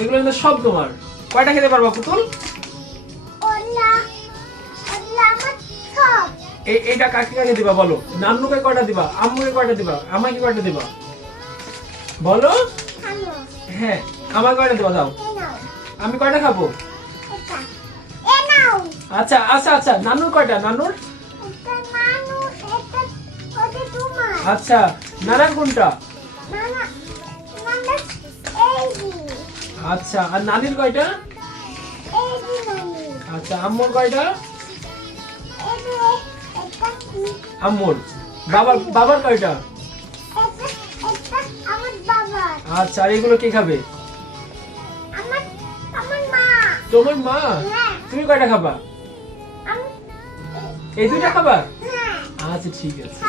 এগুলো কিন্তু সব তোমার। কয়টা খেতে পারবা পুতুল? এইটা কাকে কাকে দিবা বলো? নান্নুকে কয়টা দিবা, আম্মুকে কয়টা দিবা, আমাকে কয়টা দিবা বলো? হ্যাঁ, আমার কয়টা দিবা দাও। আমি কয়টা খাবো? আচ্ছা আচ্ছা আচ্ছা, নানুর কয়টা? নানুর আচ্ছা, নানার কোনটা? আচ্ছা, আর নানির কয়টা? আচ্ছা, আম্মুর কয়টা? আম্মুর। বাবার কয়টা? আচ্ছা, আর এগুলো কে খাবে? তোমার মা। তুমি কয়টা খাবা? এই দুইটা খাবা? আচ্ছা ঠিক আছে।